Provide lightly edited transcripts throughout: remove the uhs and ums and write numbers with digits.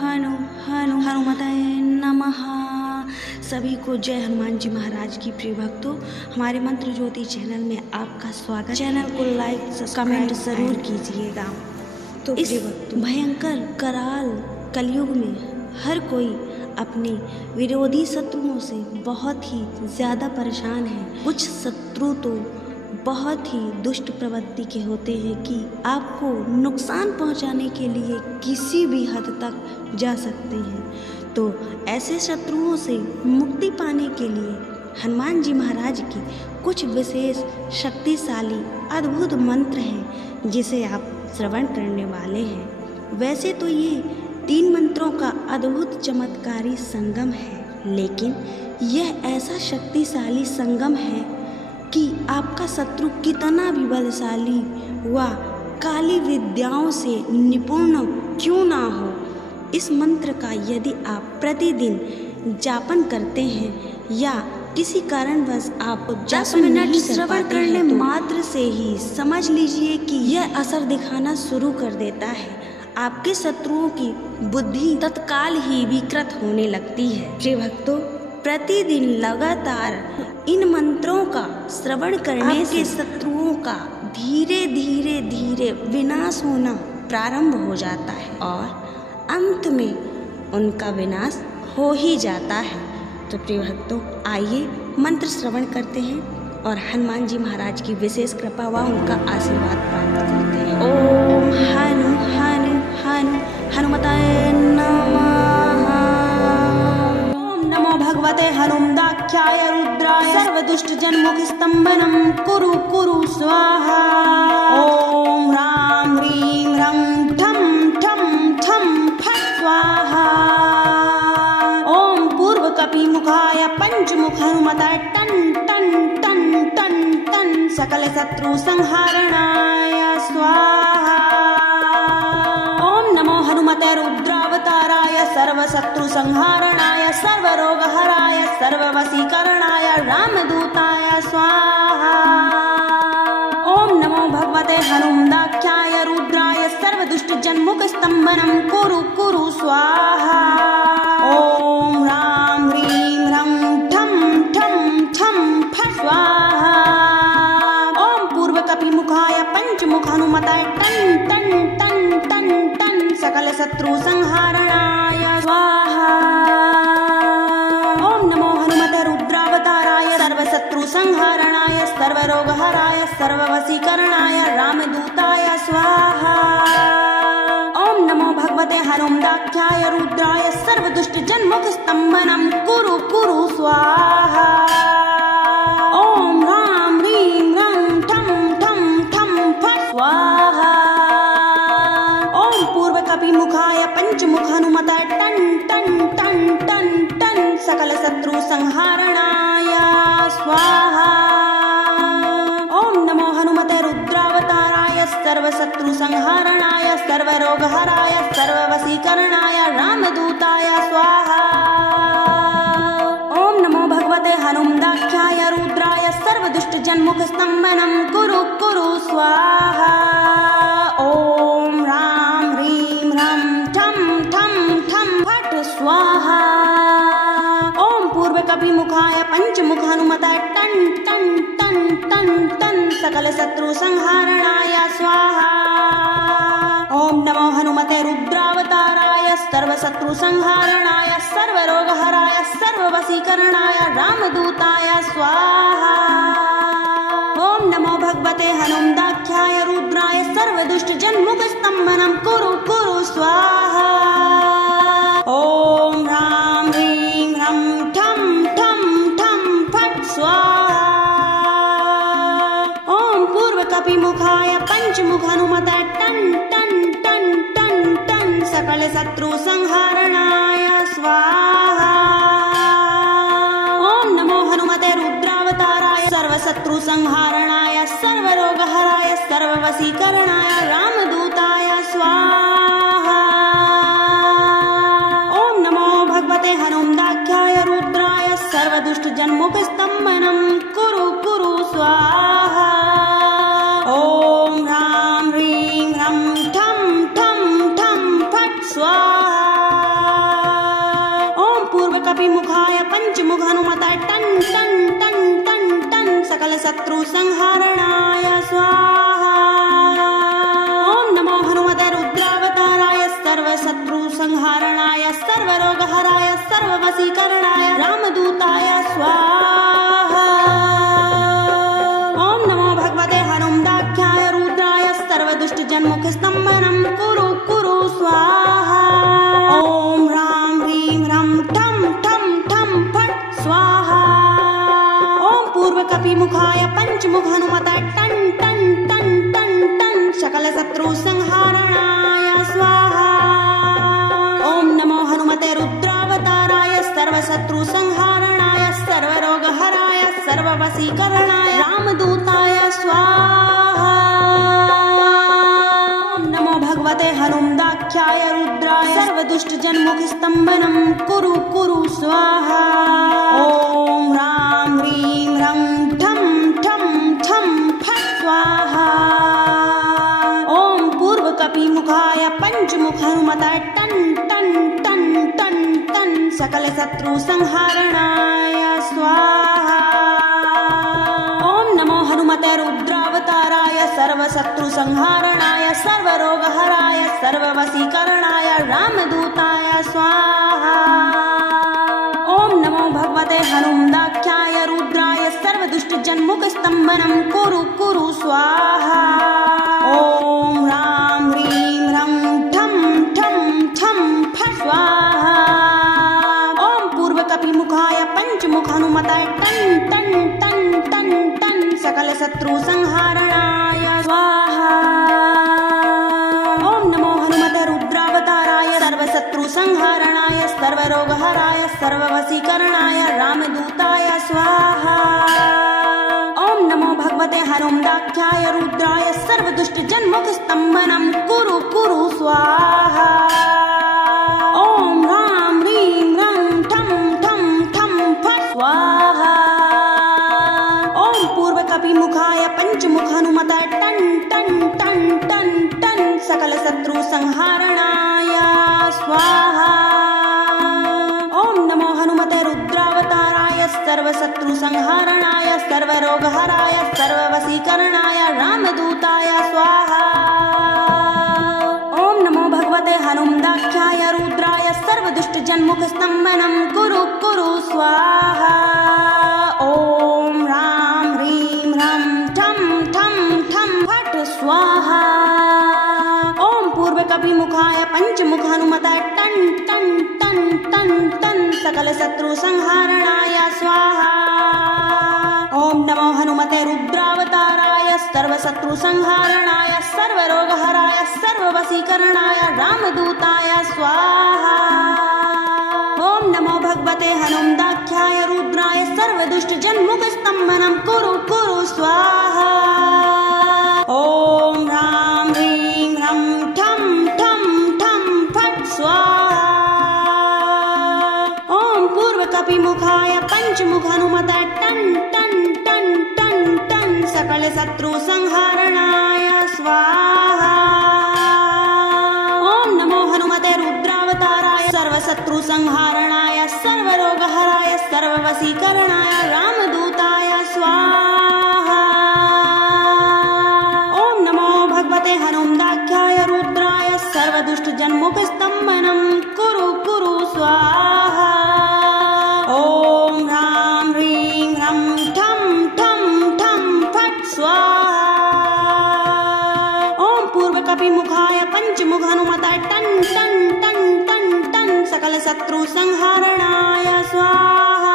हनु हनु हनुमते नमः। सभी को जय हनुमान जी महाराज की। प्रिय भक्तों, हमारे मंत्र ज्योति चैनल में आपका स्वागत। चैनल को लाइक कमेंट जरूर कीजिएगा। तो इस भयंकर कराल कलयुग में हर कोई अपने विरोधी शत्रुओं से बहुत ही ज़्यादा परेशान है। कुछ शत्रु तो बहुत ही दुष्ट प्रवृत्ति के होते हैं कि आपको नुकसान पहुंचाने के लिए किसी भी हद तक जा सकते हैं। तो ऐसे शत्रुओं से मुक्ति पाने के लिए हनुमान जी महाराज की कुछ विशेष शक्तिशाली अद्भुत मंत्र हैं जिसे आप श्रवण करने वाले हैं। वैसे तो ये 3 मंत्रों का अद्भुत चमत्कारी संगम है, लेकिन यह ऐसा शक्तिशाली संगम है कि आपका शत्रु कितना भी बलशाली व काली विद्याओं से निपुण क्यों ना हो, इस मंत्र का यदि आप प्रतिदिन जापन करते हैं या किसी कारणवश आप 10 मिनट श्रवण करने मात्र से ही समझ लीजिए कि यह असर दिखाना शुरू कर देता है। आपके शत्रुओं की बुद्धि तत्काल ही विकृत होने लगती है। प्रिय भक्तों, प्रतिदिन लगातार इन मंत्रों का श्रवण करने से शत्रुओं का धीरे धीरे धीरे विनाश होना प्रारंभ हो जाता है और अंत में उनका विनाश हो ही जाता है। तो प्रिय भक्तों, आइए मंत्र श्रवण करते हैं और हनुमान जी महाराज की विशेष कृपा व उनका आशीर्वाद प्राप्त करते हैं। ओम हनु हनु हनु हनुमते नमः। भगवते हनुमदाख्याय रुद्राय सर्वदुष्ट जन्मुख स्तंभनम कुरु कुरु स्वाहा। ओम राम ह्रीं रं ठम ठम ठम फट स्वाहा। ओम पूर्व कपि मुखाय पंचमुख हनुमते टन टन टन टन टन सकल शत्रु संहारणाय स्वाहा। ओम नमो हनुमते रुद्रावताराय सर्वशत्रु संहारणाय सर्वरोगहराय सर्ववशीकरणाय रामदूताय स्वाहा। ओम नमो भगवते हनुमदाख्याय रुद्राय सर्वदुष्ट जन्मुख स्तंभनम कुरु कुरु स्वाहा। ओम राम ह्रीं रं ठम ठम ठम फट स्वाहा। ओम पूर्व कपि मुखाय पंचमुख हनुमते टन टन टन टन टन सकल शत्रु संहारणाय स्वाहा। ओम नमो हनुमते रुद्रावताराय सर्वशत्रु संहारणाय सर्वरोगहराय सर्ववशीकरणाय रामदूताय स्वाहा। ओम नमो भगवते हनुमदाख्याय रुद्राय सर्वदुष्ट जन्मुख स्तंभनम कुरु कुरु स्वाहा। ओम राम ह्रीं रं ठम ठम ठम फट स्वाहा। ओम पूर्व कपि मुखाय पंचमुख हनुमते टन टन टन टन टन सकल शत्रु संहारणाय स्वाहा। ओम नमो हनुमते रुद्रावताराय सर्वशत्रु संहारणाय सर्वरोगहराय सर्ववशीकरणाय रामदूताय स्वाहा। ओम नमो भगवते हनुमदाख्याय रुद्राय सर्वदुष्ट जन्मुख स्तंभनम कुरु कुरु स्वाहा। ओम राम ह्रीं रं ठम ठम ठम फट स्वाहा। ओम पूर्व कपि मुखाय पंचमुख हनुमते टन टन टन टन टन सकल शत्रु संहारणाय स्वाहा। ओम नमो हनुमते रुद्रावताराय सर्वशत्रु संहारणाय सर्वरोगहराय सर्ववशीकरणाय रामदूताय स्वाहा। ओम नमो भगवते हनुमदाख्याय रुद्राय सर्वदुष्ट जन्मुख स्तंभनम कुरु कुरु स्वाहा। ओम राम ह्रीं रं ठम ठम ठम फट स्वाहा। ओम पूर्व कपि मुखाय पंचमुख हनुमते टन टन टन टन टन सकल शत्रु संहारणाय स्वाहा। ओम नमो हनुमते रुद्रावताराय सर्वशत्रु संहारणाय सर्वरोगहराय सर्ववशीकरणाय रामदूताय स्वाहा। ओम नमो भगवते हनुमदाख्याय रुद्राय सर्वदुष्ट जन्मुख स्तंभनम कुरु कुरु स्वाहा। ओम राम ह्रीं रं ठम ठम ठम फट स्वाहा। कपिमुखाय पंचमुख हनुमते टन टन टन टन टन सकल शत्रु संहारणाय स्वाहा। ओम नमो हनुमते रुद्रावताराय सर्व शत्रु संहारणाय सर्वरोगहराय सर्ववशीकरणाय रामदूताय स्वाहा। ओम नमो भगवते हनुमदाख्याय रुद्राय सर्वदुष्ट जन्मुख स्तंभनं कुरु कुरु स्वाहा। ओम राम ह्रीं ह्रं ठं ठं ठं फट् स्वाहा। ओम पूर्व कपिमुखाय पंचमुख हनुमते टन टन टन टन टन सकल शत्रु संहारणाय स्वाहा। ओम नमो हनुमते रुद्रावताराय सर्व शत्रु संहारणाय सर्वरोगहराय सर्ववशीकरणाय रामदूताय स्वाहा। ओम नमो भगवते हनुमदाख्याय रुद्राय सर्वदुष्ट जन्मुख स्तंभनं कुरु कुरु स्वाहा। ओम राम ह्रीं ह्रं ठं ठं ठं फट् स्वाहा। ओम पूर्व कपिमुखाय पंचमुख हनुमते टन टन टन टन टन सकल शत्रु संहारणाय स्वाहा। ओम नमो हनुमते रुद्रावताराय सर्व शत्रु संहारणाय सर्वरोगहराय सर्ववशीकरणाय रामदूताय स्वाहा। ओम नमो भगवते हनुमदाख्याय रुद्राय सर्वदुष्ट जन्मुख स्तंभनं कुरु कुरु स्वाहा। ओम राम ह्रीं ह्रं ठं ठं ठं फट् स्वाहा। ओम पूर्व कपिमुखाय पंचमुख हनुमते टन टन टन टन टन सकल शत्रु संहारणाय स्वाहा। ओम नमो हनुमते रुद्रावताराय सर्व शत्रु संहारणाय सर्वरोगहराय सर्ववशीकरणाय रामदूताय स्वाहा। ओम नमो भगवते हनुमदाख्याय रुद्राय सर्वदुष्ट जन्मुख स्तंभनं कुरु कुरु स्वाहा। ओम राम ह्रीं ह्रं ठं ठं ठं फट् स्वाहा। ओम पूर्व कपिमुखाय पंचमुख हनुमते टन टन टन टन टन सकल शत्रु संहारणाय स्वाहा। ओम नमो हनुमते रुद्रावताराय सर्व शत्रु संहारणाय सर्वरोगहराय सर्ववशीकरणाय रामदूताय स्वाहा। ओम नमो भगवते हनुमदाख्याय रुद्राय सर्वदुष्ट जन्मुख स्तंभनं कुरु कुरु स्वाहा। ओम राम ह्रीं ह्रं ठं ठं ठं फट् स्वाहा। ओम पूर्व कपिमुखाय पंचमुख हनुमते टन टन टन टन टन सकल शत्रु संहारणाय स्वाहा। ओम नमो हनुमते रुद्रावताराय सर्व शत्रु संहारणाय सर्वरोगहराय सर्ववशीकरणाय रामदूताय स्वाहा। ओम नमो भगवते हनुमदाख्याय रुद्राय सर्वदुष्ट जन्मुख स्तंभनं कुरु कुरु स्वाहा। ओम राम ह्रीं ह्रं ठं ठं ठं फट् स्वाहा। ओम पूर्व कपिमुखाय पंचमुख हनुमते टन टन टन टन टन सकल शत्रु संहारणाय स्वाहा। ओम नमो हनुमते रुद्रावताराय सर्व शत्रु संहारणाय सर्वरोगहराय सर्ववशीकरणाय रामदूताय स्वाहा। ओम नमो भगवते हनुमदाख्याय रुद्राय सर्वदुष्ट जन्मुख स्तंभनं कुरु कुरु स्वाहा। ओम राम ह्रीं ह्रं ठं ठं ठं फट् स्वाहा। ओम पूर्व कपिमुखाय पंचमुख हनुमते टन टन टन टन टन सकल शत्रु संहारणाय स्वाहा।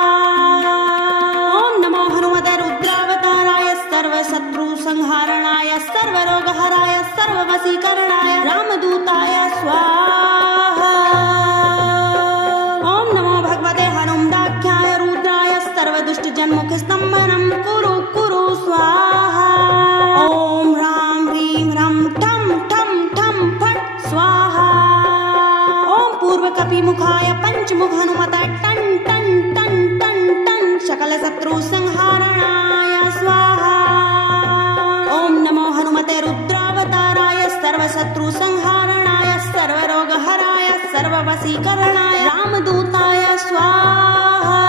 ओम नमो हनुमते रुद्रावताराय सर्व शत्रु संहारणाय सर्वरोगहराय सर्ववशीकरणाय रामदूताय स्वाहा। ओम नमो भगवते हनुमदाख्याय रुद्राय सर्वदुष्ट जन्मुख स्तंभनं कुरु कुरु स्वाहा। ओम राम ह्रीं ह्रं ठं ठं ठं फट् स्वाहा। ओम पूर्व कपिमुखाय पंचमुख हनुमते टन टन टन टन टन सकल शत्रु संहारणाय स्वाहा। ओम नमो हनुमते रुद्रावताराय सर्व शत्रु संहारणाय सर्वरोगहराय सर्ववशीकरणाय रामदूताय स्वाहा।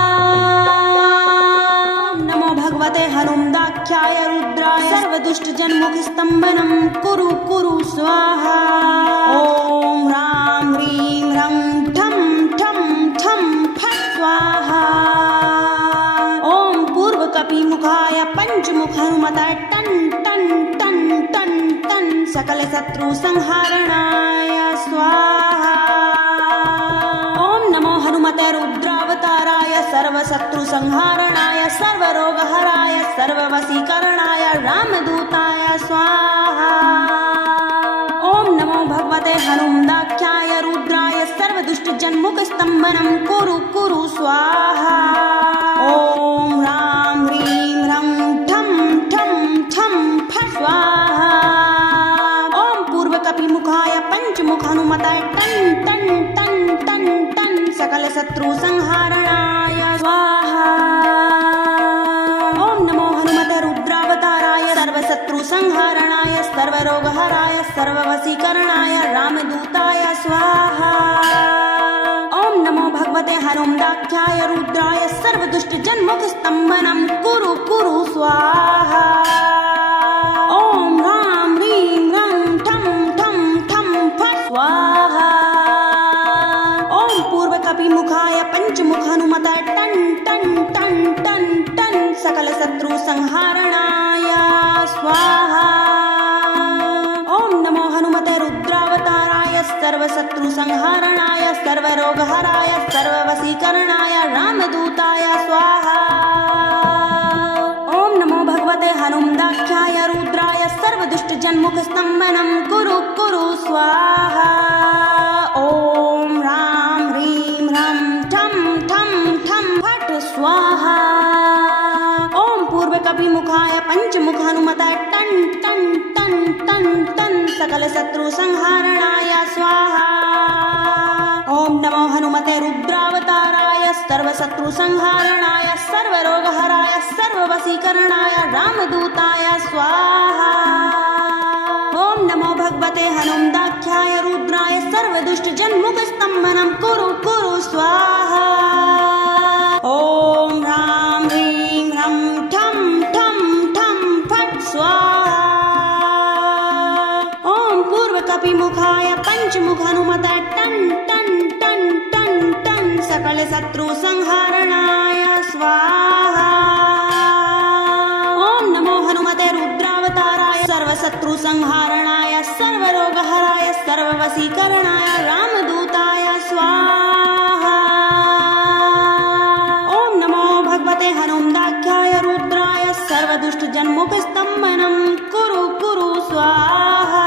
नमो भगवते हनुमदाख्याय रुद्राय सर्वदुष्टजन्मुख स्तम्भनं कुरु कुरु स्वाहा। ॐ ह्रां ह्रीं ह्रं ठं ठं ठं फट् स्वाहा। ॐ पूर्वकपिमुखाय पंचमुख हनुमते टन् टन् टन् टन् टन् सकल शत्रु संहारणाय स्वाहा। ॐ नमो हनुमते रुद्रावताराय सर्वशत्रु संहारणाय सर्वरोगहराय सर्ववशीकरणाय रामदूताय स्वाहा। ॐ नमो भगवते हनुमदाख्याय रुद्राय सर्वदुष्टजन्मुख स्तम्भनं कुरु कुरु स्वाहा। ॐ ह्रां ह्रीं ह्रं ठं ठं ठं फट् स्वाहा। ॐ पूर्वकपिमुखाय पंचमुख हनुमते टन् टन् टन् टन् टन् सकल शत्रु संहारणाय स्वाहा। ॐ नमो हनुमते रुद्रावताराय सर्वशत्रु संहारणाय सर्वरोगहराय सर्ववशीकरणाय रामदूताय स्वाहा। ॐ नमो भगवते हनुमदाख्याय रुद्राय सर्वदुष्टजन्मुख स्तम्भनं कुरु कुरु स्वाहा। ॐ ह्रां ह्रीं ह्रं ठं ठं ठं फट् स्वाहा। ॐ पूर्वकपिमुखाय पंचमुख हनुमते टन् टन् टन् टन् टन् सकल शत्रु संहारणाय स्वाहा। ॐ नमो हनुमते रुद्रावताराय सर्वशत्रु संहारणाय सर्वरोगहराय सर्ववशीकरणाय रामदूताय स्वाहा। ॐ नमो भगवते हनुमदाख्याय रुद्राय सर्वदुष्टजन्मुख स्तम्भनं कुरु कुरु स्वाहा। ॐ ह्रां ह्रीं ह्रं ठं ठं ठं फट् स्वाहा। ॐ पूर्वकपिमुखाय पंचमुख हनुमते टन् टन् टन् टन् टन् सकल शत्रु संहारणाय स्वाहा। ॐ नमो हनुमते रुद्रावताराय सर्वशत्रु संहारणाय सर्वरोगहराय सर्ववशीकरणाय रामदूताय स्वाहा। ॐ नमो भगवते हनुमदाख्याय रुद्राय सर्वदुष्टजन्मुख स्तम्भनं कुरु कुरु स्वाहा। ॐ ह्रां ह्रीं ह्रं ठं ठं ठं फट् स्वाहा। ॐ पूर्वकपिमुखाय पंचमुख हनुमते टन् टन् टन् टन् टन् सकल शत्रु संहारणाय स्वाहा। ॐ नमो हनुमते रुद्रावताराय सर्वशत्रु संहारणाय सर्वरोगहराय सर्ववशीकरणाय रामदूताय स्वाहा। ॐ नमो भगवते हनुमदाख्याय रुद्राय सर्वदुष्टजन्मुख स्तम्भनं कुरु कुरु स्वाहा।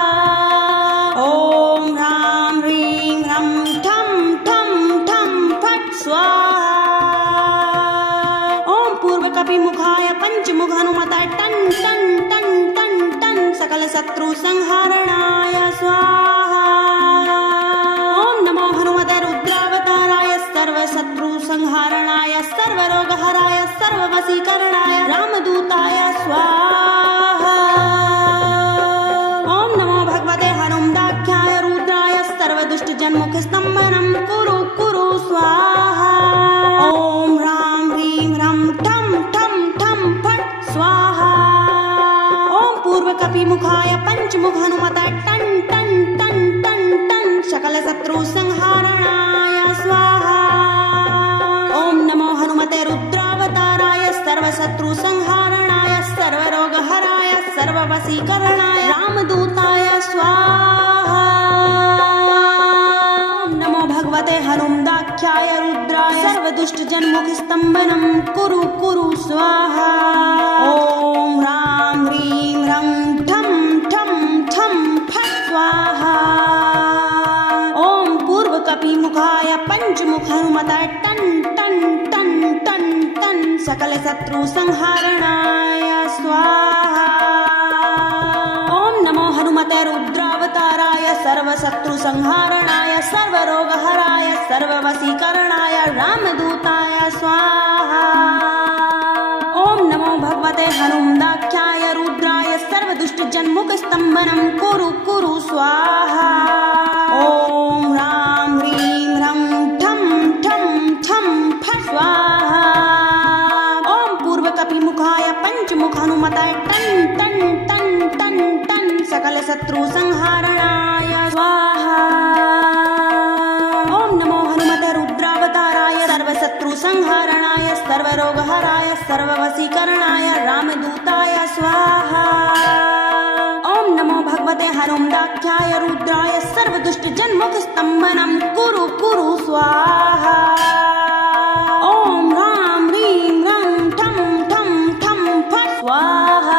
ॐ ह्रां ह्रीं ह्रं ठं ठं ठं फट् स्वाहा। ॐ पूर्वकपिमुखाय पंचमुख हनुमते टन् टन् टन् टन् टन् सकल शत्रु संहारणाय स्वाहा। ॐ नमो हनुमते रुद्रावताराय सर्वशत्रु संहारणाय सर्वरोगहराय सर्ववशीकरणाय रामदूताय स्वाहा। ॐ नमो भगवते हनुमदाख्याय रुद्राय सर्वदुष्टजन्मुख स्तम्भनं कुरु कुरु स्वाहा। ॐ ह्रां ह्रीं ह्रं ठं ठं ठं फट् स्वाहा। ॐ पूर्वकपिमुखाय पंचमुख हनुमते टन् टन् टन् टन् टन् सकल शत्रु संहारणाय स्वाहा। ॐ नमो हनुमते रुद्रावताराय सर्वशत्रु संहारणाय सर्वरोगहराय सर्ववशीकरणाय रामदूताय स्वाहा। नमो भगवते हनुमदाख्याय रुद्राय सर्वदुष्टजन्मुख स्तम्भनं कुरु कुरु स्वाहा। ॐ ह्रां ह्रीं ह्रं ठं ठं ठं फट् स्वाहा। ॐ पूर्वकपिमुखाय पंचमुख हनुमते टन् टन् टन् टन् टन् सकल शत्रु संहारणाय स्वाहा। ॐ नमो हनुमते रुद्रावताराय सर्वशत्रु संहारणाय सर्वरोगहराय सर्ववशीकरणाय रामदूताय स्वाहा। ॐ नमो भगवते हनुमदाख्याय रुद्राय सर्वदुष्टजन्मुख स्तम्भनं कुरु कुरु स्वाहा। ॐ ह्रां ह्रीं ह्रं ठं ठं ठं सर्वशत्रु संहारणाय स्वाहा। ओम नमो हनुमते रुद्रावताराय सर्वशत्रु संहारणाय सर्वरोगहराय सर्ववशीकरणाय रामदूताय स्वाहा। ओम नमो भगवते हनुमदाख्याय रुद्राय सर्वदुष्ट जन्मुख स्तंभनं कुरु कुरु स्वाहा। ओम राम ह्रीं रं ठं ठं ठं फट् स्वाहा।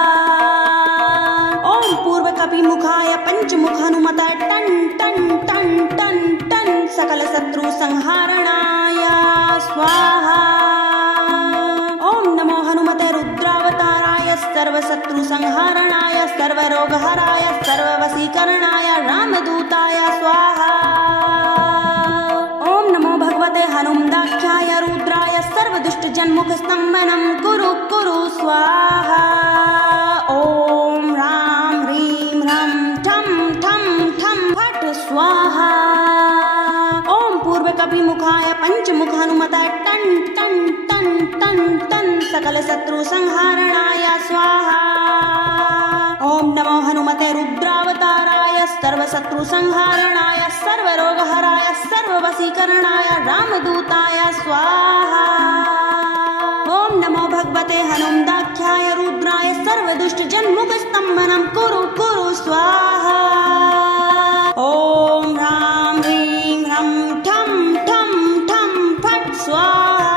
ओम पूर्व कपिमुखाय पंचमुख हनुमताय टन टन टन टन टन सकल शत्रु संहारणाय स्वाहा। ओम नमो हनुमते रुद्रावताराय सर्वशत्रु संहारणाय सर्वरोगहराय सर्ववशीकरणाय रामदूताय स्वाहा। ओम नमो भगवते हनुमदाख्याय रुद्राय सर्वदुष्ट जन्मुख स्तंभनं कुरु कुरु स्वाहा। ओम राम ह्रीं रं ठं ठं ठं फट् स्वाहा। ओम पूर्व कपिमुखाय पंचमुख हनुमताय टन टन टन टन टन सकल शत्रु संहारणाय स्वाहा। ओम नमो हनुमते रुद्रावताराय सर्वशत्रु संहारणाय सर्वरोगहराय सर्ववशीकरणाय रामदूताय स्वाहा। ओम नमो भगवते हनुमदाख्याय रुद्राय सर्वदुष्ट जन्मुख स्तंभनं कुरु कुरु स्वाहा। ओम राम ह्रीं रं ठं ठं ठं फट् स्वाहा।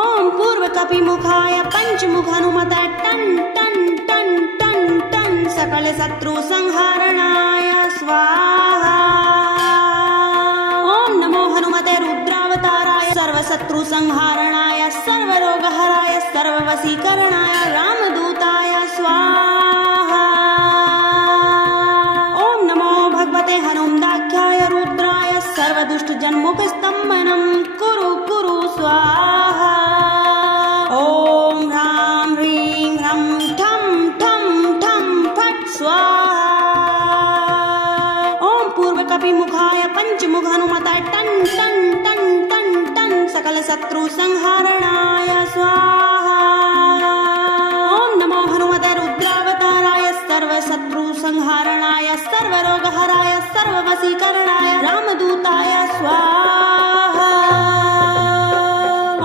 ओम पूर्व कपिमुखाय पंचमुख हनुमताय टन टन टन टन टन सकल शत्रु संहारणाय स्वाहा। ओम नमो हनुमते रुद्रावताराय सर्वशत्रु संहारणाय सर्वरोगहराय सर्ववशीकरणाय रामदूताय स्वाहा। ओम नमो भगवते हनुमदाख्याय रुद्राय सर्वदुष्ट जन्मुख स्तंभनं कुरु कुरु स्वाहा। ओम राम ह्रीं रं ठं ठं ठं फट् स्वाहा। ओम पूर्व कपिमुखाय पंचमुख हनुमताय टन टन टन टन टन सकल शत्रु संहारणाय स्वाहा। ओम नमो हनुमते रुद्रावताराय सर्वशत्रु संहारणाय सर्वरोगहराय सर्ववशीकरणाय रामदूताय स्वाहा।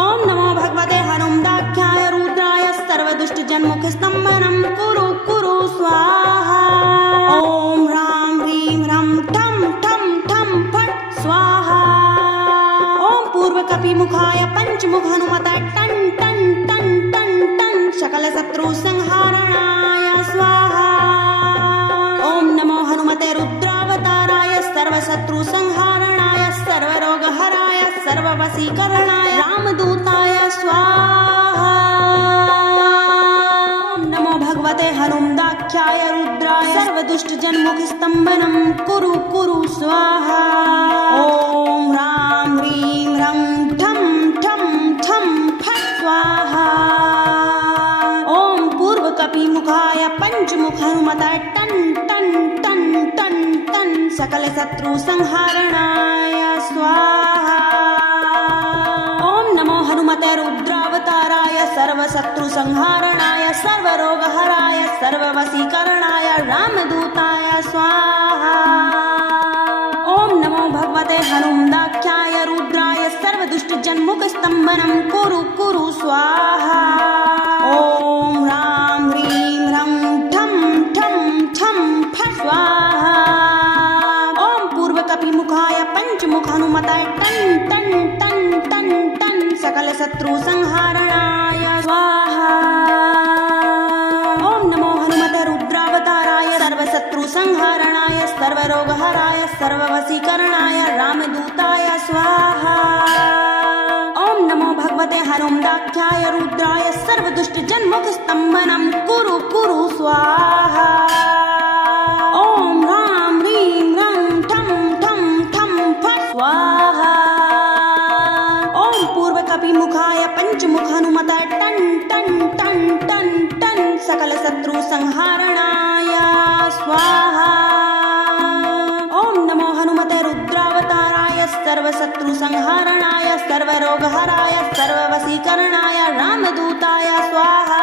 ओम नमो भगवते हनुमदाख्याय रुद्राय सर्वदुष्ट जन्मुख स्तंभनं कुरु कुरु स्वाहा। ओम राम ह्रीं रं ठं ठं ठं फट् स्वाहा। ओम पूर्व कपिमुखाय पंचमुख हनुमताय टन टन टन टन टन सकल शत्रु संहारणाय स्वाहा। ओम नमो हनुमते रुद्रावताराय सर्वशत्रु संहारणाय सर्वरोगहराय सर्ववशीकरणाय रामदूताय स्वाहा। ओम नमो भगवते हनुमदाख्याय रुद्राय सर्वदुष्ट जन्मुख स्तंभनं कुरु कुरु स्वाहा। ओम राम ह्रीं रं ठं ठं ठं फट् स्वाहा। ओम पूर्व कपिमुखाय पंचमुख हनुमताय टन टन टन टन टन सकल शत्रु संहारणाय स्वाहा। ओम नमो हनुमते रुद्रावताराय सर्वशत्रु संहारणाय सर्वरोगहराय सर्ववशीकरणाय रामदूताय स्वाहा। ओम नमो भगवते हनुमदाख्याय रुद्राय सर्वदुष्ट जन्मुख स्तंभनं कुरु कुरु स्वाहा। ओम राम ह्रीं रं ठं ठं ठं फट् स्वाहा। ओम पूर्व कपिमुखाय पंचमुख हनुमताय टन टन टन टन टन सकल शत्रु संहारणाय स्वाहा। ओम नमो हनुमते रुद्रावताराय सर्वशत्रु संहारणाय सर्वरोगहराय सर्ववशीकरणाय रामदूताय स्वाहा। ओम नमो भगवते हनुमदाख्याय रुद्राय सर्वदुष्ट जन्मुख स्तंभनं कुरु कुरु स्वाहा। ओम राम ह्रीं रं ठं ठं ठं फट् स्वाहा। ओम पूर्व कपिमुखाय पंचमुख हनुमताय टन टन टन टन टन सकल शत्रु संहारणाय स्वाहा। ओम नमो हनुमते रुद्रावताराय सर्वशत्रु संहारणाय सर्वरोगहराय सर्ववशीकरणाय रामदूताय स्वाहा।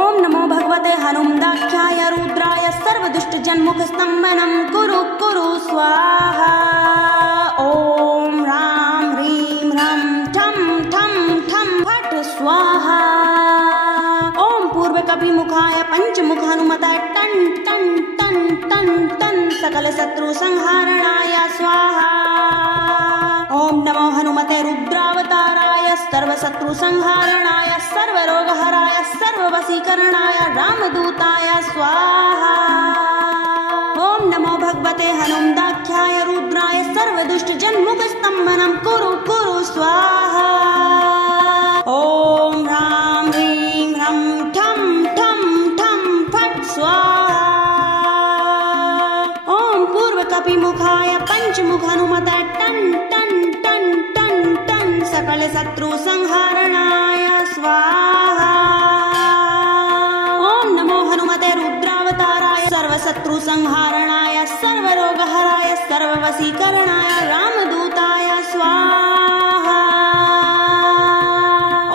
ओम नमो भगवते हनुमदाख्याय रुद्राय सर्वदुष्टजन्मुखस्तम्भनं कुरु कुरु स्वाहा। ॐ ह्रां ह्रीं ह्रं ठं ठं ठं फट् स्वाहा। ॐ पूर्वकपिमुखाय पञ्चमुखहनुमताय टन् टन् टन् टन् टन् सकलशत्रुसंहारणाय स्वाहा। ॐ नमो हनुमते रुद्रावताराय सर्वशत्रुसंहारणाय सर्वरोगहराय सर्ववशीकरणाय रामदूताय स्वाहा। ॐ नमो भगवते हनुमदाख्याय रुद्राय सर्वदुष्टजन्मुखस्तम्भनं कुरु कुरु स्वाहा। ॐ ह्रां ह्रीं ह्रं ठं ठं ठं फट् स्वाहा। ॐ पूर्वकपिमुखाय पञ्चमुखहनुमते टन् टन् टन् टन् टन् सकलशत्रुसंहारणाय स्वाहा। ॐ नमो हनुमते रुद्रावताराय सर्वशत्रुसंहारणाय सर्वरोगहराय सर्ववशीकरणाय रामदूताय स्वाहा।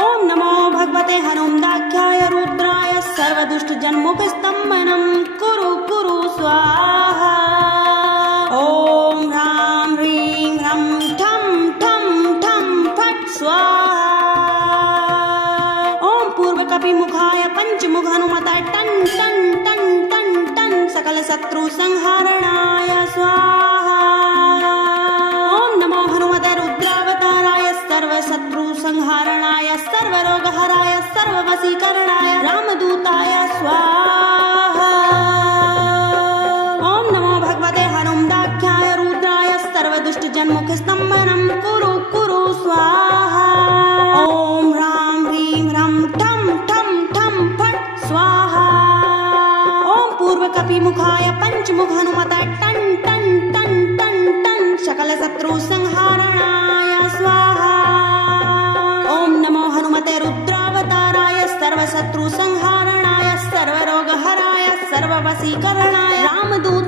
ॐ नमो भगवते हनुमदाख्याय रुद्राय सर्वदुष्टजन्मुखस्तम्भनं कुरु कुरु स्वाहा। ॐ ह्रां ह्रीं ह्रं ठं ठं ठं फट् स्वाहा। ॐ पूर्वकपिमुखाय पञ्चमुखहनुमताय टन् टन् टन् टन् टन् सकलशत्रुसंहारणाय स्वाहा। ॐ नमो हनुमते रुद्रावताराय सर्वशत्रुसंहारणाय सर्वरोगहराय सर्ववशीकरणाय रामदूताय स्वाहा। ॐ नमो भगवते हनुमदाख्याय रुद्राय सर्वदुष्टजन्मुखस्तम्भनं कुरु कुरु स्वाहा। ॐ ह्रां ह्रीं ह्रं ठं ठं ठं फट् स्वाहा। ॐ पूर्वकपिमुखाय पञ्चमुखहनुमताय टन् टन् टन् टन् टन् सकलशत्रुसंहारणाय स्वाहा। ॐ नमो हनुमते रुद्रावताराय सर्वशत्रुसंहारणाय सर्वरोगहराय सर्ववशीकरणाय रामदूताय